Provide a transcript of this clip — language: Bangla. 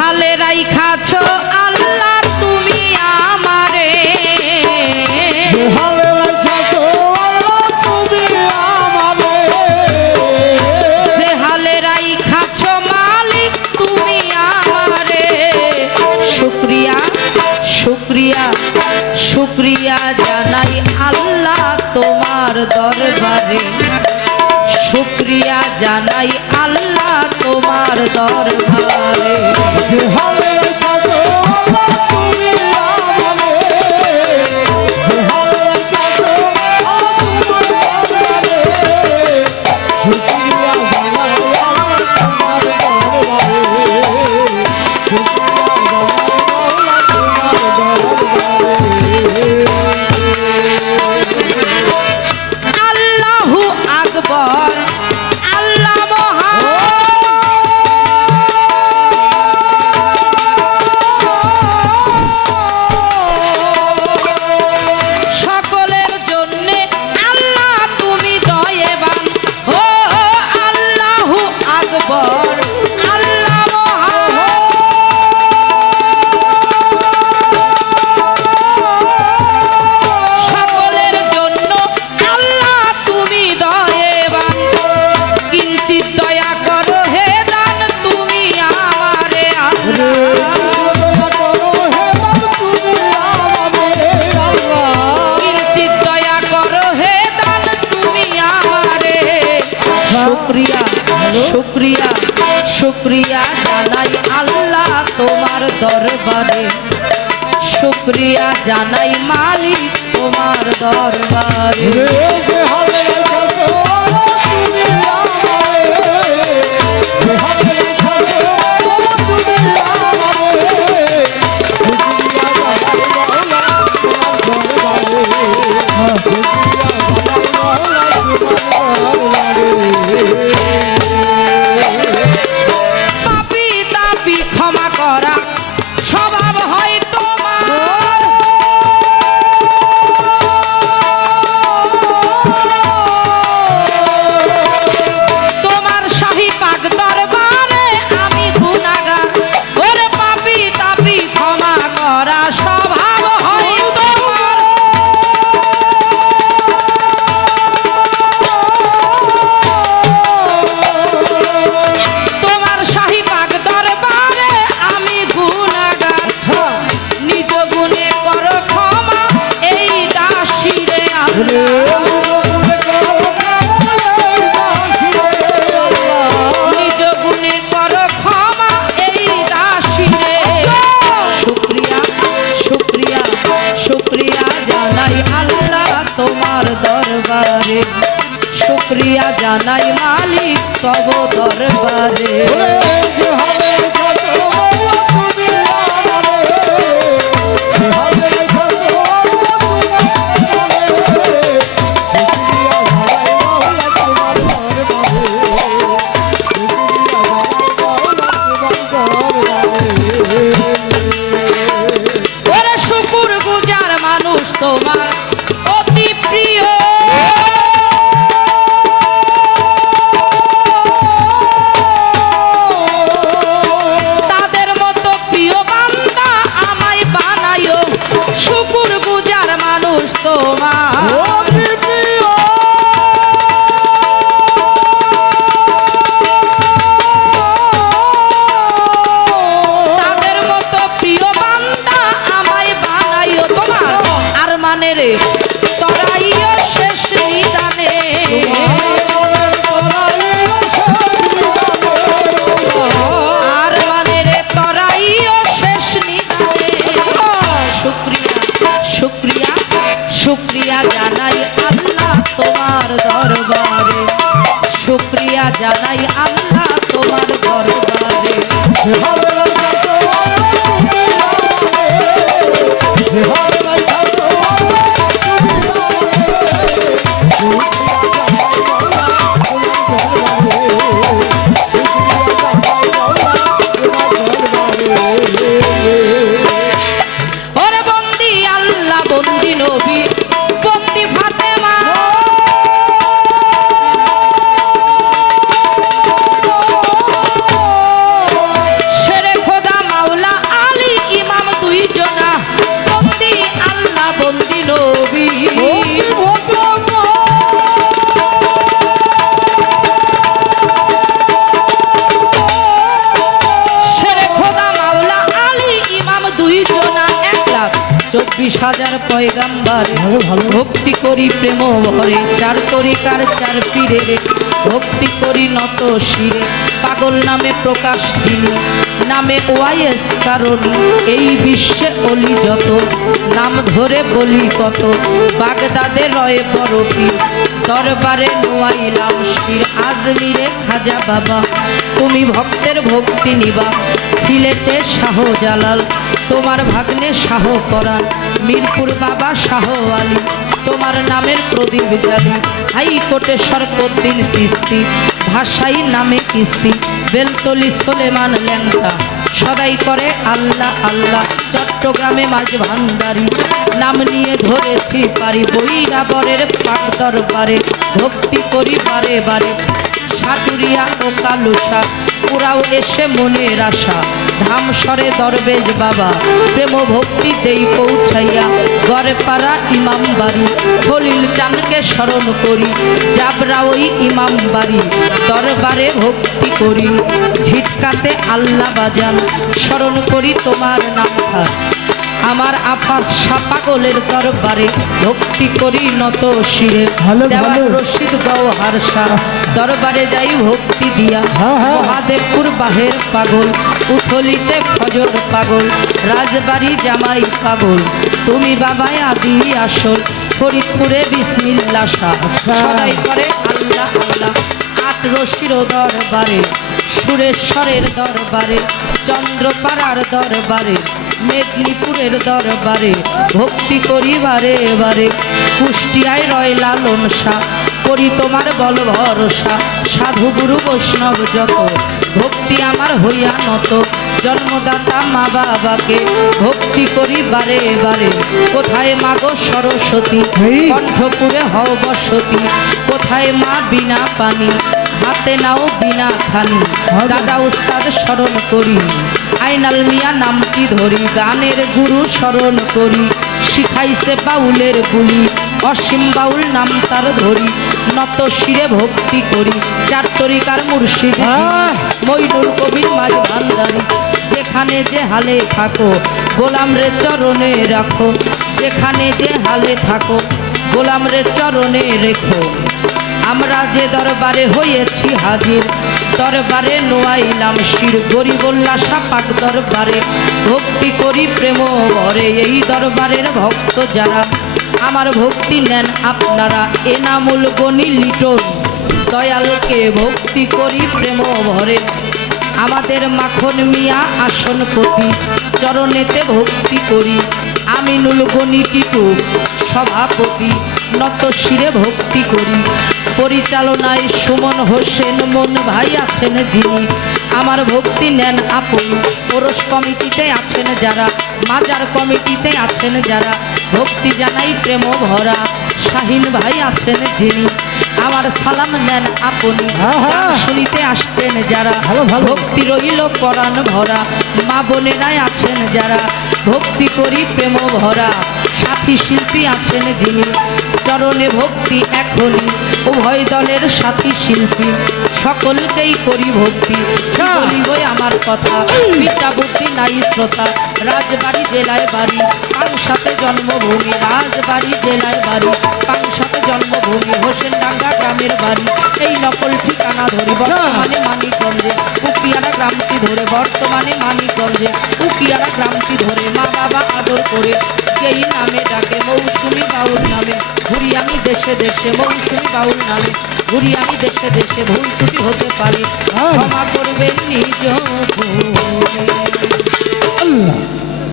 হালে রাইখাছ আল্লাহ তুমি আমারে, যে হালে রাইখাছ আল্লাহ তুমি আমারে, যে হালে রাইখাছ মালিক তুমি আমারে। শুকরিয়া শুকরিয়া শুকরিয়া জানাই আল্লাহ তোমার দরবারে, শুকরিয়া জানাই আল্লাহ তোমার দরবারে। যে হালে রাইখাছ আল্লাহ তুমি আমারে, যে হালে রাইখাছ আল্লাহ তোমার দরবারে, শুকরিয়া জানাই আল্লাহ তোমার দরবারে, শুকরিয়া আল্লাহু আকবার, আল্লাহ সকলের জন্যে আল্লাহ তুমি দয়াবান। ও আল্লাহু আকবার, আল্লাহ সকলের জন্য আল্লাহ তুমি দয়াবান। কিঞ্চিত দয়া করো হে দান তুমি আমারে আল্লাহ, কিঞ্চিত দয়া করো হে দান তুমি আমারে। শুকরিয়া শুকরিয়া শুকরিয়া জানাই আল্লাহ তোমার দরবারে, শুকরিয়া জানাই মালিক তোমার দরবারে। পাপী তাপী ক্ষমা করা স্বভাব হয় তোমার, তোমার শাহী পাক দরবারে আমি গুনাহগার। ওরে পাপী তাপী ক্ষমা করা স্বভাব হয় তোমার, তোমার শাহী পাক দরবারে আমি গুনাহগার। নিজ গুণে করো ক্ষমা এই দাসীরে আল্লাহ, নিজ গুণে করো ক্ষমা এই দাসীরে। শুকরিয়া শুকরিয়া শুকরিয়া জানাই আল্লাহ তোমার দরবারে, শুকরিয়া জানাই মালিক তব দরবারে। ওরে শুকুর গুজার মানুষ তোমার অতি প্রিয়, 20,000 পয়গাম্বার ভালো ভালো ভক্তি করি প্রেম ভরে, 4 তরিকার 4 পীরে ভক্তি করি নত শিরে। পাগল নামে প্রকাশ যিনি, নামে ওয়াইএস কারণ, এই বিশ্বে অলি যত, নাম ধরে বলি কত। বাগদাদে রয়ে বড় পীর, দরবারে নোয়াইলাম শির। আজমিরে খাজা বাবা, তুমি ভক্তের ভক্তি নিবা। সিলেটে শাহজালাল, তোমার ভাগ্নে শাহ পরাণ। মিরপুর বাবা শাহ আলী, তোমার নামের প্রদীপ জ্বালি। হাইকোর্টে শরফুদ্দিন চিশতি, ভাষাই নামে কিস্তি। বেলতলি সোলেমান ল্যাংটা, সদাই করে আল্লাহ আল্লাহ। চট্টগ্রামে মাঝ ভান্ডারি, নাম নিয়ে ধরেছি পারি। বৈরাবরের পাক দরবারে ভক্তি করি বারে বারে। সাটুরিয়া ও কালুসা, পুরাও এসে মনের আশা। ধামসরে দরবেশ বাবা, প্রেম ভক্তি দেই পৌঁছাইয়া। গড়ে পাড়া ইমাম বাড়ি, খলিল চানকে স্মরণ করি। জাবরা ওই ইমাম বাড়ি, দরবারে ভক্তি করি। ঝিটকাতে আল্লাহ বাজান, স্মরণ করি তোমার নামটা। আমার আফাস সাপাগলের দরবারে ভক্তি করি নত শিরে। ভালো, দেওয়ান ভালো। রশিদ গৌহার শাহ, দরবারে যাই ভক্তি দিয়া। হ্যাঁ, হ্যাঁ। মহাদেবপুর বাহের পাগল, উথলিতে ফজর পাগল। রাজবাড়ি জামাই পাগল, তুমি বাবাই আদি আসল। ফরিদপুরে বিসমিল্লা শাহ, সদাই করে আল্লাহ আল্লাহ। 8 রশির দরবারে, সুরেশ্বরের দরবারে, চন্দ্রপাড়ার দরবারে, মেদিনীপুরের দরবারে ভক্তি করি বারে বারে। কুষ্টিয়ায় রয় লালন শাহ, করি তোমার বল ভরসা। সাধু গুরু বৈষ্ণব যত, ভক্তি আমার হইয়া নত। জন্মদাতা মা বাবাকে ভক্তি করি বারে বারে। কোথায় মা গো সরস্বতী, এই। কণ্ঠপুরে হও বসতি। কোথায় মা বিনা পানি, হাতে নাও বিনা খানি। দাদা উস্তাদ স্মরণ করি, আইনাল মিয়া নামটি ধরি। গানের গুরু স্মরণ করি, শিখাইছে বাউলের বুলি। অসীম বাউল নাম তার ধরি, নত শিরে ভক্তি করি। 4 তরিকার মুর্শিদ আহ! মইনুল কবির মাঝ ভান্ডারি। যেখানে যে হালে থাকো, গোলাম রে চরণে রাখো। যেখানে যে হালে থাকো, গোলাম রে চরণে রেখো। আমরা যে দরবারে হয়েছি হাজির, দরবারে নোয়াইলাম শির। গরিবুল্লাহ শাহ পাক দরবারে ভক্তি করি প্রেম ভরে। এই দরবারের ভক্ত যারা, আমার ভক্তি নেন আপনারা। এনামুল গনি লিটন, দয়ালকে ভক্তি করি প্রেম ভরে। আমাদের মাখন মিয়া আসনপতি, চরণেতে ভক্তি করি। আমিনুল গনি টিটু সভাপতি, নত শিরে ভক্তি করি। পরিচালনায় সুমন হোসেন মন ভাই আছেন যিনি, আমার ভক্তি নেন আপন। ওরস কমিটিতে আছেন যারা, মাজার কমিটিতে আছেন যারা, ভক্তি জানাই প্রেম ভরা। শাহিন ভাই আছেন যিনি, আমার সালাম নেন আপনি। হ্যাঁ, হ্যাঁ। গান শুনিতে আসতেন যারা, ভালো, ভালো। ভক্তি রইল পরাণ ভরা। মা বোনেরাই আছেন যারা, ভক্তি করি প্রেম ভরা। সাথী শিল্পী আছেন যিনি, চরণে ভক্তি এখনই। উভয় দলের সাথী শিল্পী, সকলকেই করি ভক্তি। কি বলিব আমার কথা, পিতা বুদ্ধি নাই শ্রোতা। রাজবাড়ি জেলায় বাড়ি, পাংশাতে জন্মভূমি। রাজবাড়ি জেলায় বাড়ি, পাংশাতে জন্মভূমি। হোসেনডাঙ্গা গ্রামের বাড়ি, এই নকল ঠিকানা ধরি। বর্তমানে মানিকগঞ্জে, উকিয়ারা গ্রামটি ধরে। বর্তমানে মানিকগঞ্জে, উকিয়ারা গ্রামটি ধরে। মা বাবা আদর করে যেই নামে ডাকে, মৌসুমী বাউল নামে ঘুরি আমি দেশে দেশে। মৌসুমী বাউল নামে ঘুরি আমি দেশে দেশে। ভুল ত্রুটি হতে পারে, ক্ষমা করবেন নিজ ভুল। আল্লাহ।